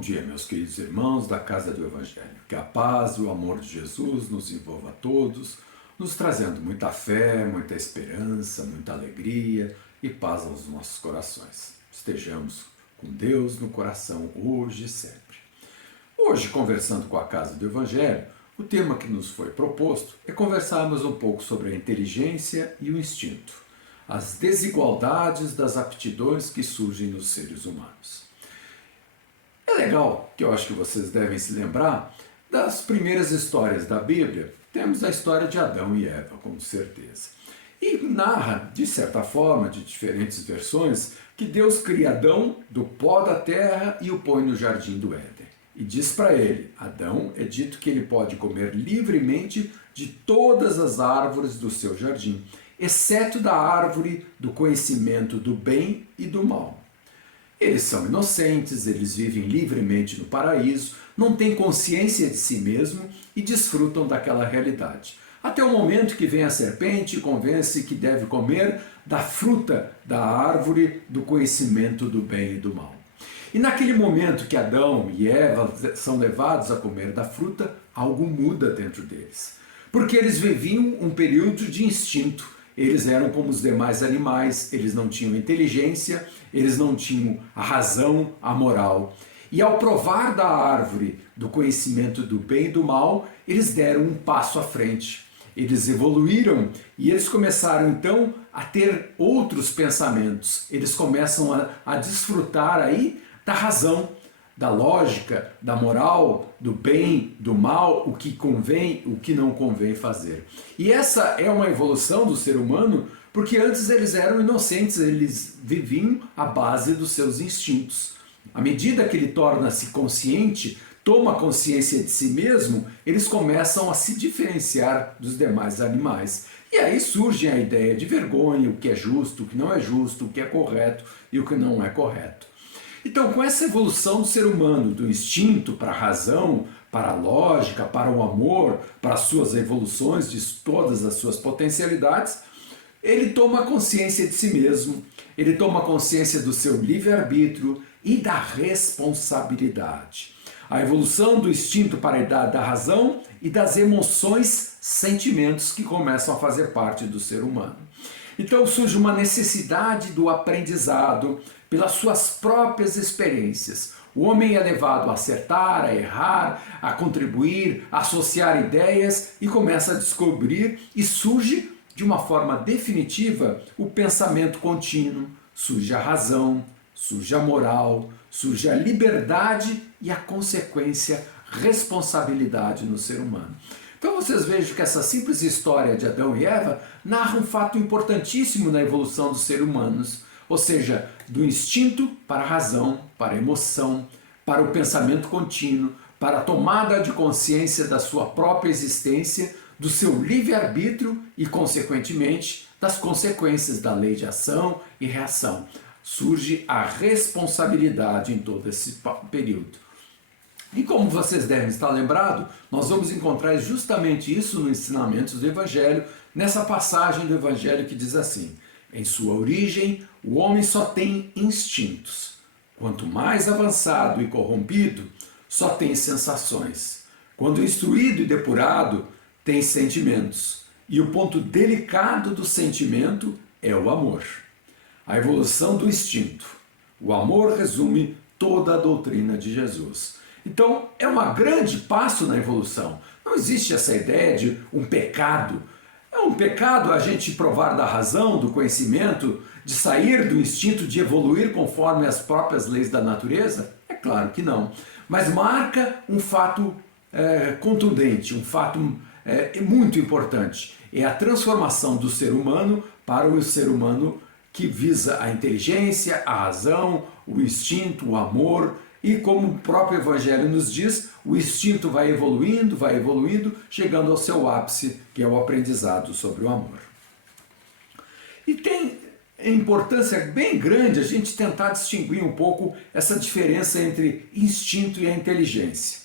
dia, meus queridos irmãos da Casa do Evangelho. Que a paz e o amor de Jesus nos envolva a todos, nos trazendo muita fé, muita esperança, muita alegria e paz aos nossos corações. Estejamos com Deus no coração hoje e sempre. Hoje, conversando com a Casa do Evangelho, o tema que nos foi proposto é conversarmos um pouco sobre a inteligência e o instinto, as desigualdades das aptidões que surgem nos seres humanos. É legal, que eu acho que vocês devem se lembrar, das primeiras histórias da Bíblia. Temos a história de Adão e Eva, com certeza. E narra, de certa forma, de diferentes versões, que Deus cria Adão do pó da terra e o põe no jardim do Éden. E diz para ele, Adão, é dito que ele pode comer livremente de todas as árvores do seu jardim, exceto da árvore do conhecimento do bem e do mal. Eles são inocentes, eles vivem livremente no paraíso, não têm consciência de si mesmo e desfrutam daquela realidade. Até o momento que vem a serpente e convence que deve comer da fruta da árvore do conhecimento do bem e do mal. E naquele momento que Adão e Eva são levados a comer da fruta, algo muda dentro deles. Porque eles viviam um período de instinto. Eles eram como os demais animais, eles não tinham inteligência, eles não tinham a razão, a moral. E ao provar da árvore do conhecimento do bem e do mal, eles deram um passo à frente. Eles evoluíram e eles começaram então a ter outros pensamentos. Eles começam a desfrutar aí da razão, da lógica, da moral, do bem, do mal, o que convém, o que não convém fazer. E essa é uma evolução do ser humano, porque antes eles eram inocentes, eles viviam à base dos seus instintos. À medida que ele torna-se consciente, toma consciência de si mesmo, eles começam a se diferenciar dos demais animais. E aí surge a ideia de vergonha, o que é justo, o que não é justo, o que é correto e o que não é correto. Então, com essa evolução do ser humano, do instinto para a razão, para a lógica, para o amor, para as suas evoluções, de todas as suas potencialidades, ele toma consciência de si mesmo, ele toma consciência do seu livre-arbítrio e da responsabilidade. A evolução do instinto para a idade da razão e das emoções, sentimentos que começam a fazer parte do ser humano. Então surge uma necessidade do aprendizado pelas suas próprias experiências. O homem é levado a acertar, a errar, a contribuir, a associar ideias e começa a descobrir e surge de uma forma definitiva o pensamento contínuo, surge a razão, surge a moral, surge a liberdade e a consequência, responsabilidade no ser humano. Então vocês vejam que essa simples história de Adão e Eva narra um fato importantíssimo na evolução dos seres humanos, ou seja, do instinto para a razão, para a emoção, para o pensamento contínuo, para a tomada de consciência da sua própria existência, do seu livre-arbítrio e, consequentemente, das consequências da lei de ação e reação. Surge a responsabilidade em todo esse período. E como vocês devem estar lembrados, nós vamos encontrar justamente isso nos ensinamentos do Evangelho, nessa passagem do Evangelho que diz assim: em sua origem, o homem só tem instintos. Quanto mais avançado e corrompido, só tem sensações. Quando instruído e depurado, tem sentimentos. E o ponto delicado do sentimento é o amor. A evolução do instinto. O amor resume toda a doutrina de Jesus. Então, é um grande passo na evolução. Não existe essa ideia de um pecado. É um pecado a gente provar da razão, do conhecimento, de sair do instinto, de evoluir conforme as próprias leis da natureza? É claro que não. Mas marca um fato contundente, um fato muito importante. É a transformação do ser humano para o ser humano que visa a inteligência, a razão, o instinto, o amor. E como o próprio Evangelho nos diz, o instinto vai evoluindo, chegando ao seu ápice, que é o aprendizado sobre o amor. E tem importância bem grande a gente tentar distinguir um pouco essa diferença entre instinto e a inteligência.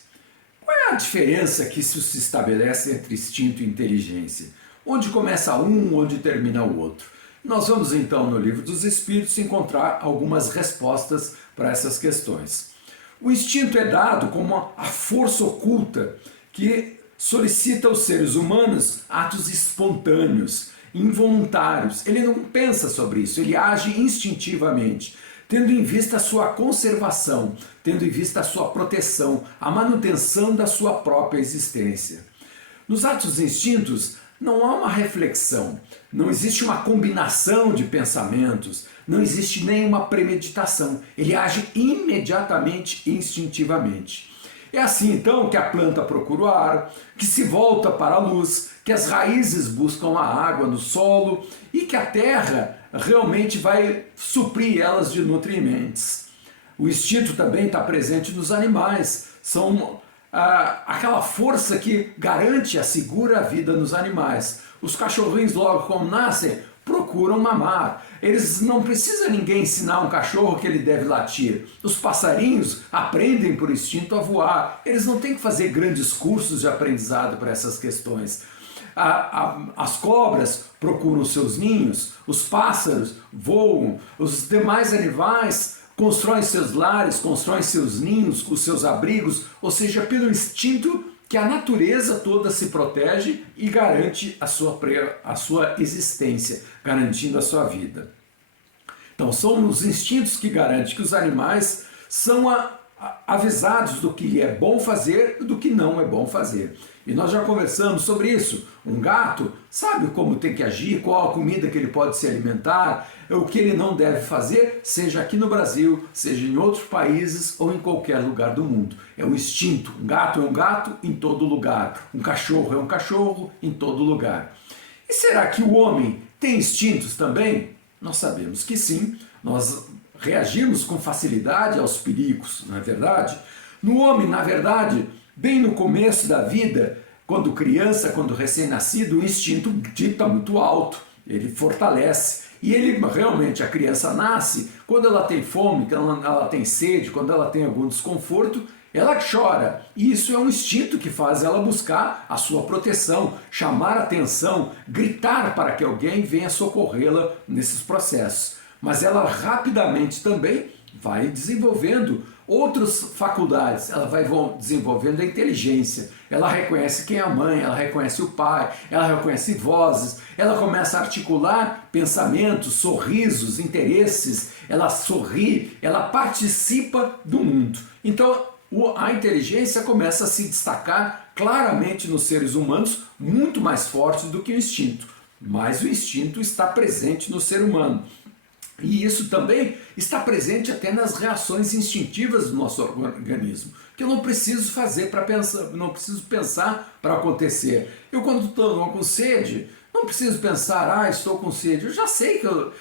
Qual é a diferença que isso se estabelece entre instinto e inteligência? Onde começa um, onde termina o outro? Nós vamos então no Livro dos Espíritos encontrar algumas respostas para essas questões. O instinto é dado como a força oculta que solicita aos seres humanos atos espontâneos, involuntários. Ele não pensa sobre isso, ele age instintivamente, tendo em vista a sua conservação, tendo em vista a sua proteção, a manutenção da sua própria existência. Nos atos instintos não há uma reflexão, não existe uma combinação de pensamentos, não existe nenhuma premeditação, ele age imediatamente, instintivamente. É assim então que a planta procura o ar, que se volta para a luz, que as raízes buscam a água no solo e que a terra realmente vai suprir elas de nutrientes. O instinto também está presente nos animais, são aquela força que garante, assegura a vida nos animais. Os cachorrinhos logo como nascem procuram mamar. Eles não precisa ninguém ensinar um cachorro que ele deve latir. Os passarinhos aprendem por instinto a voar. Eles não têm que fazer grandes cursos de aprendizado para essas questões. As cobras procuram seus ninhos, os pássaros voam, os demais animais constroem seus lares, constroem seus ninhos, os seus abrigos, ou seja, pelo instinto que a natureza toda se protege e garante a sua existência, garantindo a sua vida. Então são os instintos que garantem que os animais são avisados do que é bom fazer e do que não é bom fazer. E nós já conversamos sobre isso. Um gato sabe como tem que agir, qual a comida que ele pode se alimentar, o que ele não deve fazer, seja aqui no Brasil, seja em outros países ou em qualquer lugar do mundo. É um instinto. Um gato é um gato em todo lugar. Um cachorro é um cachorro em todo lugar. E será que o homem tem instintos também? Nós sabemos que sim. Nós reagimos com facilidade aos perigos, não é verdade? No homem, na verdade, bem no começo da vida, quando criança, quando recém-nascido, o instinto está muito alto, ele fortalece. E ele realmente, a criança nasce, quando ela tem fome, quando ela tem sede, quando ela tem algum desconforto, ela chora. E isso é um instinto que faz ela buscar a sua proteção, chamar atenção, gritar para que alguém venha socorrê-la nesses processos. Mas ela rapidamente também vai desenvolvendo outras faculdades, ela vai desenvolvendo a inteligência, ela reconhece quem é a mãe, ela reconhece o pai, ela reconhece vozes, ela começa a articular pensamentos, sorrisos, interesses, ela sorri, ela participa do mundo. Então a inteligência começa a se destacar claramente nos seres humanos, muito mais forte do que o instinto, mas o instinto está presente no ser humano. E isso também está presente até nas reações instintivas do nosso organismo, que eu não preciso fazer para pensar, não preciso pensar para acontecer. Eu quando estou com sede, não preciso pensar, estou com sede. Eu já sei que eu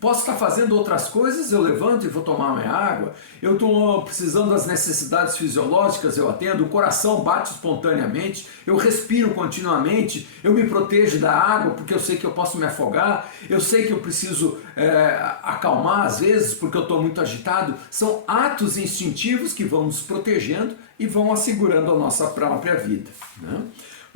posso estar fazendo outras coisas, eu levanto e vou tomar minha água. Eu estou precisando das necessidades fisiológicas, eu atendo, o coração bate espontaneamente, eu respiro continuamente, eu me protejo da água porque eu sei que eu posso me afogar, eu sei que eu preciso acalmar às vezes porque eu estou muito agitado. São atos instintivos que vão nos protegendo e vão assegurando a nossa própria vida, né?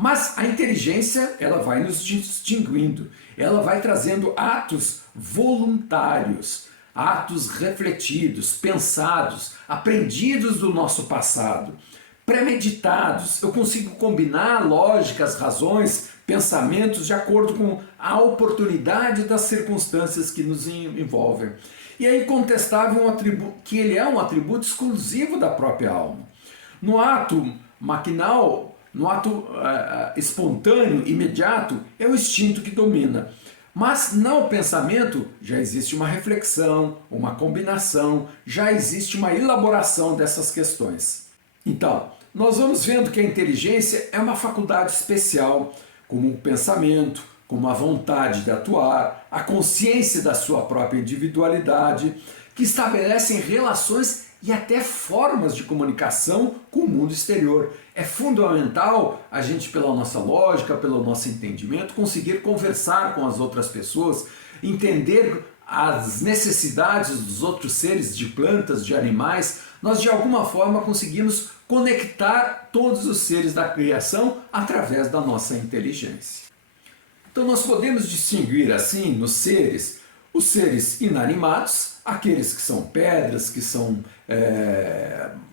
Mas a inteligência, ela vai nos distinguindo, ela vai trazendo atos voluntários, atos refletidos, pensados, aprendidos do nosso passado, premeditados. Eu consigo combinar lógicas, razões, pensamentos de acordo com a oportunidade das circunstâncias que nos envolvem. E é incontestável que ele é um atributo exclusivo da própria alma. No ato maquinal, no ato espontâneo, imediato, é o instinto que domina. Mas no pensamento já existe uma reflexão, uma combinação, já existe uma elaboração dessas questões. Então, nós vamos vendo que a inteligência é uma faculdade especial, como o pensamento, como a vontade de atuar, a consciência da sua própria individualidade, que estabelecem relações e até formas de comunicação com o mundo exterior. É fundamental a gente, pela nossa lógica, pelo nosso entendimento, conseguir conversar com as outras pessoas, entender as necessidades dos outros seres, de plantas, de animais. Nós de alguma forma conseguimos conectar todos os seres da criação através da nossa inteligência. Então nós podemos distinguir assim nos seres, os seres inanimados, aqueles que são pedras, que são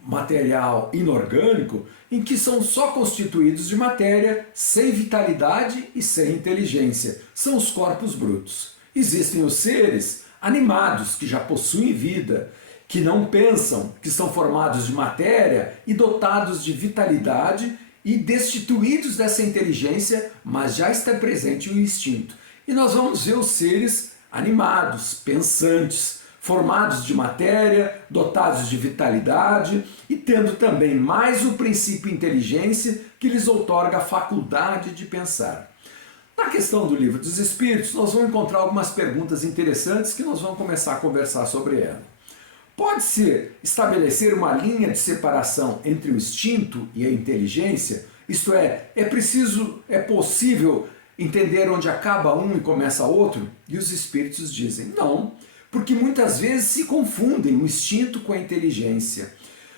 material inorgânico em que são só constituídos de matéria, sem vitalidade e sem inteligência. São os corpos brutos. Existem os seres animados que já possuem vida, que não pensam, que são formados de matéria e dotados de vitalidade e destituídos dessa inteligência, mas já está presente o instinto. E nós vamos ver os seres animados, pensantes, formados de matéria, dotados de vitalidade e tendo também mais o princípio inteligência que lhes outorga a faculdade de pensar. Na questão do Livro dos Espíritos, nós vamos encontrar algumas perguntas interessantes que nós vamos começar a conversar sobre ela. Pode-se estabelecer uma linha de separação entre o instinto e a inteligência? Isto é possível entender onde acaba um e começa outro? E os espíritos dizem, não, porque muitas vezes se confundem o instinto com a inteligência.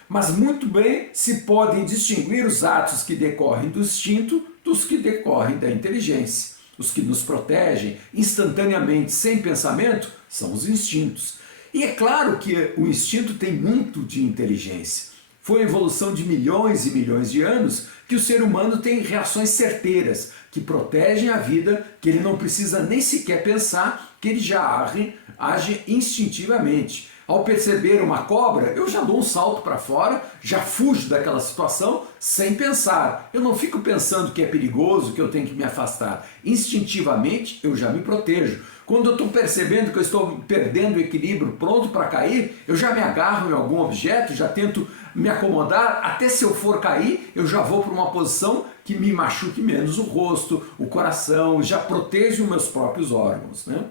Mas muito bem se podem distinguir os atos que decorrem do instinto dos que decorrem da inteligência. Os que nos protegem instantaneamente, sem pensamento, são os instintos. E é claro que o instinto tem muito de inteligência. Foi a evolução de milhões e milhões de anos que o ser humano tem reações certeiras, que protegem a vida, que ele não precisa nem sequer pensar, que ele já age instintivamente. Ao perceber uma cobra, eu já dou um salto para fora, já fujo daquela situação sem pensar. Eu não fico pensando que é perigoso, que eu tenho que me afastar. Instintivamente, eu já me protejo. Quando eu estou percebendo que eu estou perdendo o equilíbrio, pronto para cair, eu já me agarro em algum objeto, já tento me acomodar, até se eu for cair, eu já vou para uma posição que me machuque menos o rosto, o coração, já protejo os meus próprios órgãos, né?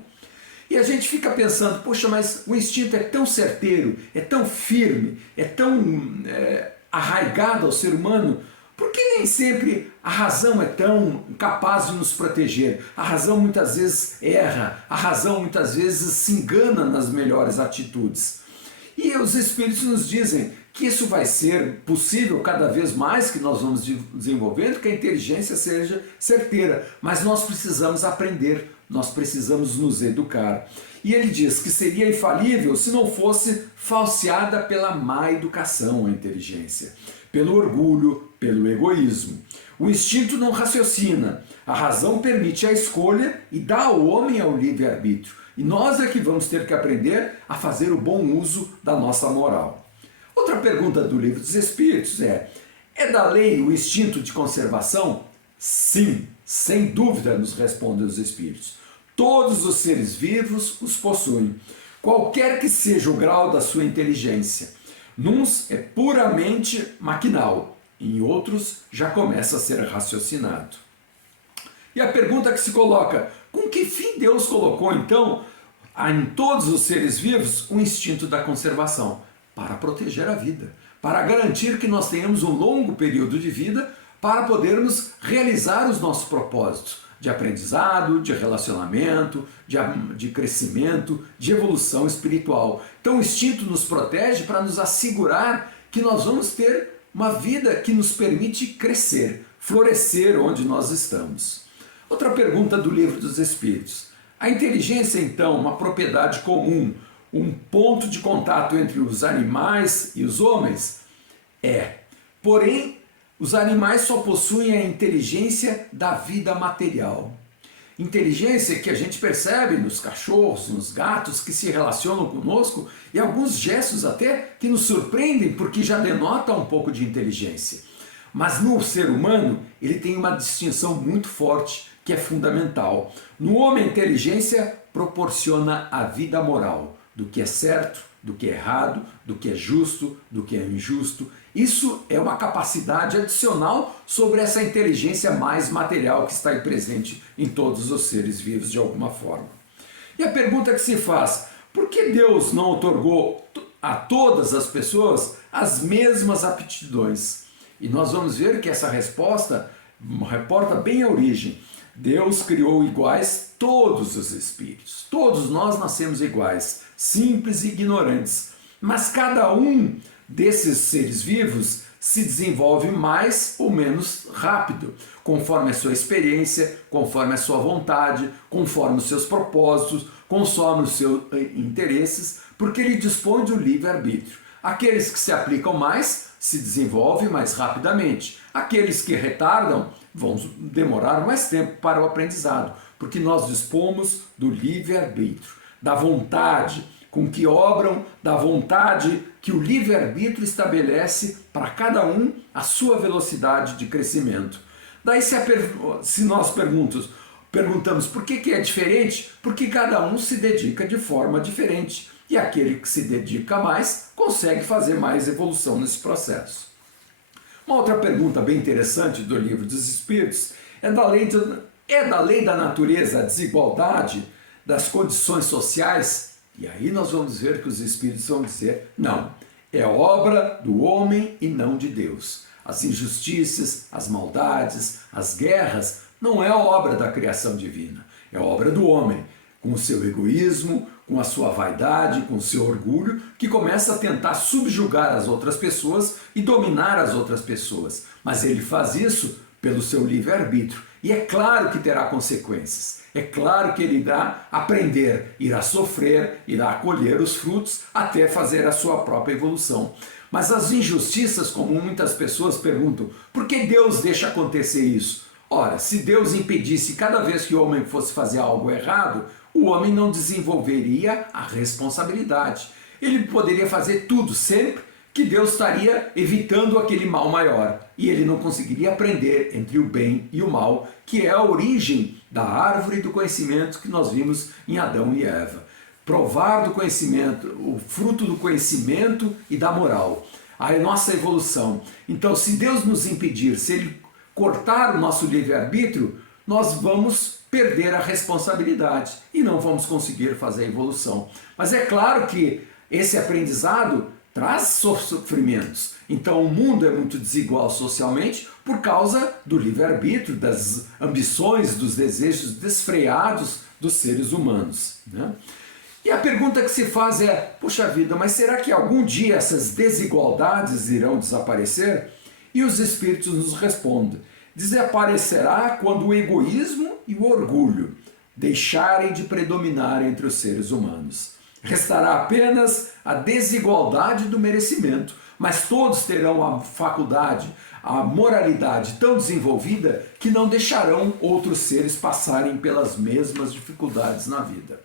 E a gente fica pensando, poxa, mas o instinto é tão certeiro, é tão firme, é tão arraigado ao ser humano, por que nem sempre a razão é tão capaz de nos proteger? A razão muitas vezes erra, a razão muitas vezes se engana nas melhores atitudes. E os espíritos nos dizem que isso vai ser possível cada vez mais que nós vamos desenvolvendo, que a inteligência seja certeira, mas nós precisamos aprender, nós precisamos nos educar. E ele diz que seria infalível se não fosse falseada pela má educação a inteligência, pelo orgulho, pelo egoísmo. O instinto não raciocina, a razão permite a escolha e dá ao homem ao livre-arbítrio. E nós é que vamos ter que aprender a fazer o bom uso da nossa moral. Outra pergunta do Livro dos Espíritos é da lei o instinto de conservação? Sim, sem dúvida, nos respondem os Espíritos. Todos os seres vivos os possuem, qualquer que seja o grau da sua inteligência. Nuns é puramente maquinal, em outros já começa a ser raciocinado. E a pergunta que se coloca, com que fim Deus colocou então em todos os seres vivos o instinto da conservação? Para proteger a vida, para garantir que nós tenhamos um longo período de vida para podermos realizar os nossos propósitos de aprendizado, de relacionamento, de crescimento, de evolução espiritual. Então o instinto nos protege para nos assegurar que nós vamos ter uma vida que nos permite crescer, florescer onde nós estamos. Outra pergunta do Livro dos Espíritos. A inteligência, então, uma propriedade comum, um ponto de contato entre os animais e os homens? Porém, os animais só possuem a inteligência da vida material. Inteligência que a gente percebe nos cachorros, nos gatos que se relacionam conosco e alguns gestos até que nos surpreendem porque já denota um pouco de inteligência. Mas no ser humano ele tem uma distinção muito forte que é fundamental. No homem a inteligência proporciona a vida moral, do que é certo, do que é errado, do que é justo, do que é injusto. Isso é uma capacidade adicional sobre essa inteligência mais material que está aí presente em todos os seres vivos de alguma forma. E a pergunta que se faz, por que Deus não outorgou a todas as pessoas as mesmas aptidões? E nós vamos ver que essa resposta reporta bem a origem. Deus criou iguais todos os espíritos. Todos nós nascemos iguais, simples e ignorantes. Mas cada um desses seres vivos se desenvolve mais ou menos rápido, conforme a sua experiência, conforme a sua vontade, conforme os seus propósitos, conforme os seus interesses, porque ele dispõe do livre-arbítrio. Aqueles que se aplicam mais se desenvolvem mais rapidamente. Aqueles que retardam vão demorar mais tempo para o aprendizado, porque nós dispomos do livre-arbítrio, da vontade com que obram, da vontade que o livre-arbítrio estabelece para cada um a sua velocidade de crescimento. Daí se nós perguntamos por que é diferente, porque cada um se dedica de forma diferente. E aquele que se dedica mais consegue fazer mais evolução nesse processo. Uma outra pergunta bem interessante do Livro dos Espíritos é da lei da natureza, a desigualdade das condições sociais. E aí nós vamos ver que os Espíritos vão dizer, não, é obra do homem e não de Deus. As injustiças, as maldades, as guerras, não é obra da criação divina, é obra do homem, com o seu egoísmo, com a sua vaidade, com o seu orgulho, que começa a tentar subjugar as outras pessoas e dominar as outras pessoas. Mas ele faz isso pelo seu livre-arbítrio. E é claro que terá consequências. É claro que ele irá aprender, irá sofrer, irá colher os frutos até fazer a sua própria evolução. Mas as injustiças, como muitas pessoas perguntam, por que Deus deixa acontecer isso? Ora, se Deus impedisse cada vez que o homem fosse fazer algo errado, o homem não desenvolveria a responsabilidade. Ele poderia fazer tudo sempre que Deus estaria evitando aquele mal maior. E ele não conseguiria aprender entre o bem e o mal, que é a origem da árvore do conhecimento que nós vimos em Adão e Eva. Provar do conhecimento, o fruto do conhecimento e da moral. A nossa evolução. Então, se Deus nos impedir, se Ele cortar o nosso livre-arbítrio, nós vamos perder a responsabilidade e não vamos conseguir fazer a evolução. Mas é claro que esse aprendizado traz sofrimentos. Então o mundo é muito desigual socialmente por causa do livre-arbítrio, das ambições, dos desejos desfreados dos seres humanos, né? E a pergunta que se faz é, puxa vida, mas será que algum dia essas desigualdades irão desaparecer? E os Espíritos nos respondem, desaparecerá quando o egoísmo e o orgulho deixarem de predominar entre os seres humanos. Restará apenas a desigualdade do merecimento, mas todos terão a faculdade, a moralidade tão desenvolvida que não deixarão outros seres passarem pelas mesmas dificuldades na vida.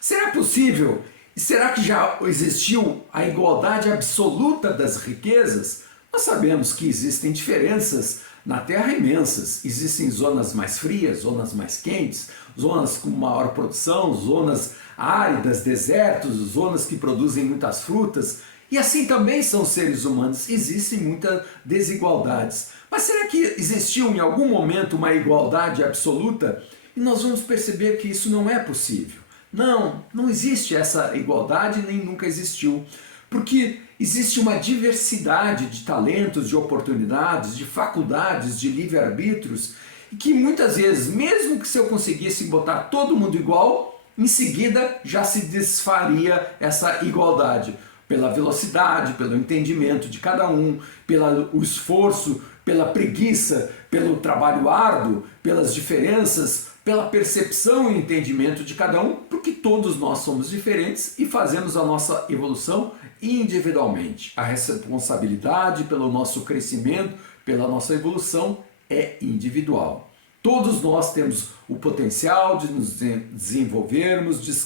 Será possível? E será que já existiu a igualdade absoluta das riquezas? Nós sabemos que existem diferenças na Terra imensas. Existem zonas mais frias, zonas mais quentes, zonas com maior produção, zonas áridas, desertos, zonas que produzem muitas frutas. E assim também são os seres humanos. Existem muitas desigualdades. Mas será que existiu em algum momento uma igualdade absoluta? E nós vamos perceber que isso não é possível. Não existe essa igualdade, nem nunca existiu. Porque existe uma diversidade de talentos, de oportunidades, de faculdades, de livre-arbítrios, e que muitas vezes, mesmo que se eu conseguisse botar todo mundo igual, em seguida já se desfaria essa igualdade, pela velocidade, pelo entendimento de cada um, pelo esforço, pela preguiça, pelo trabalho árduo, pelas diferenças, pela percepção e entendimento de cada um, porque todos nós somos diferentes e fazemos a nossa evolução individualmente. A responsabilidade pelo nosso crescimento, pela nossa evolução é individual. Todos nós temos o potencial de nos desenvolvermos, de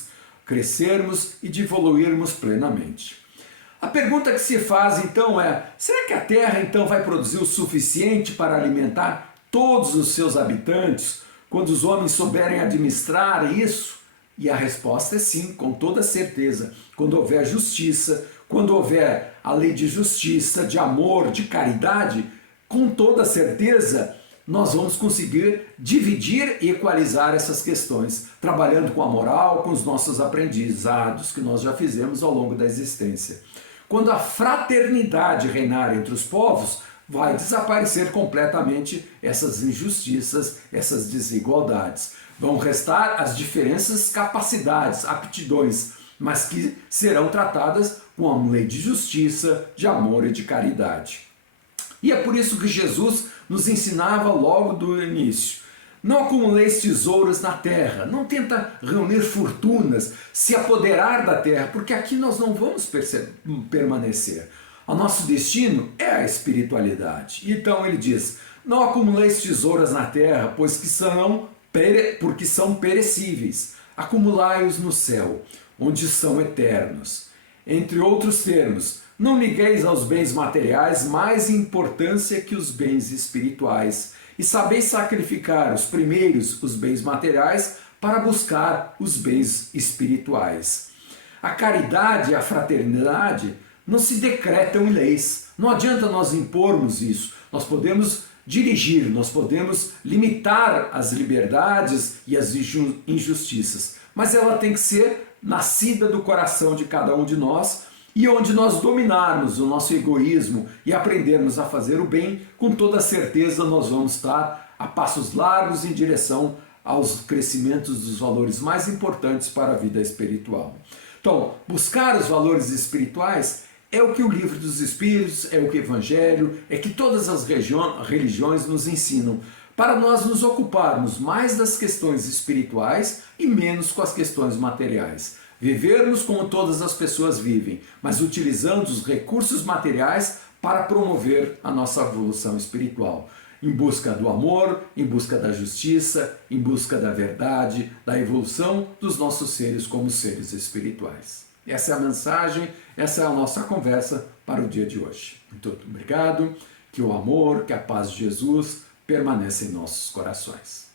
crescermos e de evoluirmos plenamente. A pergunta que se faz então é, será que a Terra então vai produzir o suficiente para alimentar todos os seus habitantes quando os homens souberem administrar isso? E a resposta é sim, com toda certeza. Quando houver justiça, quando houver a lei de justiça, de amor, de caridade, com toda certeza nós vamos conseguir dividir e equalizar essas questões, trabalhando com a moral, com os nossos aprendizados que nós já fizemos ao longo da existência. Quando a fraternidade reinar entre os povos, vai desaparecer completamente essas injustiças, essas desigualdades. Vão restar as diferenças, capacidades, aptidões, mas que serão tratadas com a lei de justiça, de amor e de caridade. E é por isso que Jesus nos ensinava logo do início. Não acumuleis tesouros na terra, não tenta reunir fortunas, se apoderar da terra, porque aqui nós não vamos permanecer. O nosso destino é a espiritualidade. Então ele diz, não acumuleis tesouros na terra, porque são perecíveis. Acumulai-os no céu, onde são eternos. Entre outros termos, não ligueis aos bens materiais mais importância que os bens espirituais, e sabeis sacrificar os primeiros, os bens materiais, para buscar os bens espirituais. A caridade e a fraternidade não se decretam em leis. Não adianta nós impormos isso. Nós podemos dirigir, nós podemos limitar as liberdades e as injustiças, mas ela tem que ser nascida do coração de cada um de nós, e onde nós dominarmos o nosso egoísmo e aprendermos a fazer o bem, com toda certeza nós vamos estar a passos largos em direção aos crescimentos dos valores mais importantes para a vida espiritual. Então, buscar os valores espirituais é o que o Livro dos Espíritos, é o que o Evangelho, é que todas as religiões nos ensinam, para nós nos ocuparmos mais das questões espirituais e menos com as questões materiais. Vivermos como todas as pessoas vivem, mas utilizando os recursos materiais para promover a nossa evolução espiritual, em busca do amor, em busca da justiça, em busca da verdade, da evolução dos nossos seres como seres espirituais. Essa é a mensagem, essa é a nossa conversa para o dia de hoje. Muito obrigado, que o amor, que a paz de Jesus permaneça em nossos corações.